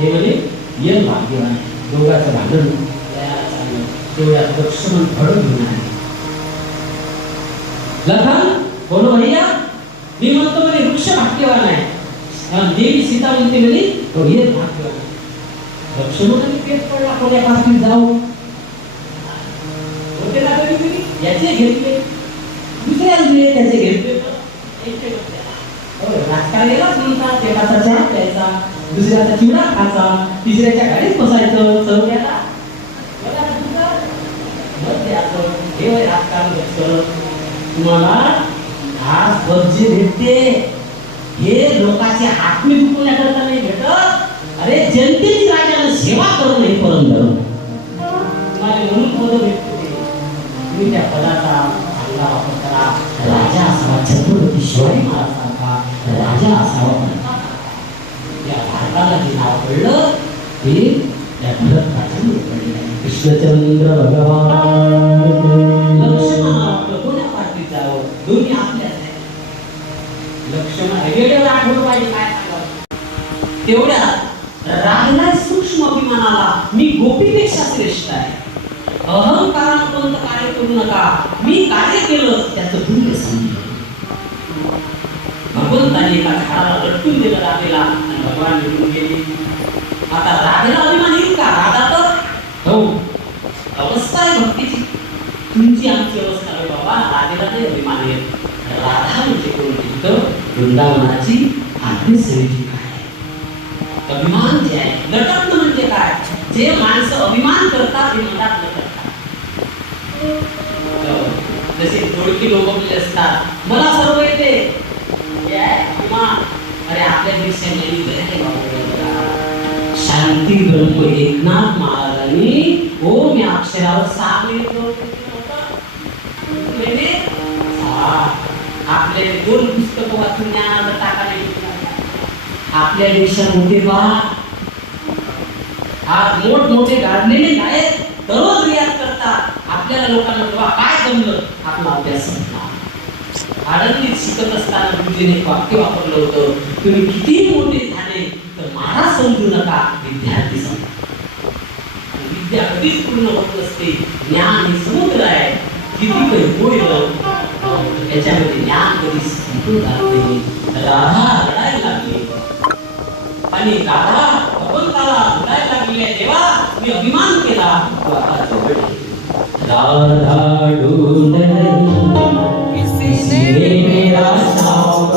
हे म्हणे ये भाग्यवान दोघांचं भांडण तेवढ्या लक्ष्मण फळ घेऊन आले. लखन बोलो भैया मी म्हणतो म्हणे वृक्ष भाग्यवान आहे. देवी सीता म्हणते म्हणे तो ये भाग्यवान. लक्ष्मणाने पेट पडला कोण्या पासून जाऊ होते ना कधी याचे घेतले दुसऱ्या दिले त्याचे घेतले राजकारणालाच म्हणतात एकाचा चहा प्यायचा दुसऱ्याचा चिवडा खायचा तिसऱ्याच्या गाडीत बसायचं चौथ्याला हे राजकारण करत तुम्हाला आज बर्जे भेटते हे लोकांचे हात मी दुखवण्याकरता नाही भेटत. अरे जनतेची राजाने सेवा करणं हे परम धर्म. तुम्हाला म्हणून पद भेटते तुम्ही त्या पदाचा चांगला वापर करा. राजा असावा छत्रपती शिवाजी महाराजांसारखा राजा असावा. या भारताला जे नाव कळलं ते त्या भरत राजाने कळले. कृष्णचंद्र भगवान लक्ष्मण कोण्या पार्टीत जावं दोन्ही आपल्याच आहे. लक्ष्मण वेगवेगळं आठवलं पाहिजे काय सांगावं तेवढ्या राहिला सूक्ष्म अभिमानाला मी गोपीपेक्षा श्रेष्ठ आहे. अहंकारानं कोणतं कार्य करू नका. मी कार्य केलं त्याचं पुण्य समजलं. भगवंताने एका झाडाला लटकून दिलं राधेला आणि भगवान निघून गेले. आता राधेला अभिमान येईल का? राधा तर हो अवस्था आहे भक्तीची. तुमची आमची अवस्था आहे बाबा. राधेला नाही अभिमान येत. राधा म्हणजे कोणती तर वृंदावनाची आज्ञेसेवेची काय अभिमान जे आहे. लटकणं म्हणजे काय? जे माणसं अभिमान करतात ते मनात न करतात. जसे थोडकी लोक असतात मला सर्व येते अरे आपल्या देशाने शांती ब्रह्म एकनाथ महाराजांनी ओम या अक्षरावर आपले 2 पुस्तक वाचून ज्ञानाला टाकाले. आपल्या देशामध्ये आज मोठमोठे गाडलेले गायक दररोज रियाज करतात. आपल्याला लोकांना तेव्हा काय जमलं आपला अभ्यास संपला. आनंदीत शिकत असताना गुरुजीने वाक्य वापरलं होतं तुम्ही किती मोठे झाले तर महाराज समजू नका विद्यार्थी समजा. विद्या कधीच पूर्ण होत नसते. ज्ञान हे समुद्र आहे. किती काही बोललं त्याच्यामध्ये ज्ञान कधी संपून जात नाही. राधा रडायला लागली आणि राधा भगवंताला रडायला लागली देवा मी अभिमान केला तो आता जवळ राधा ढूंढ रही किसी ने मेरा साथ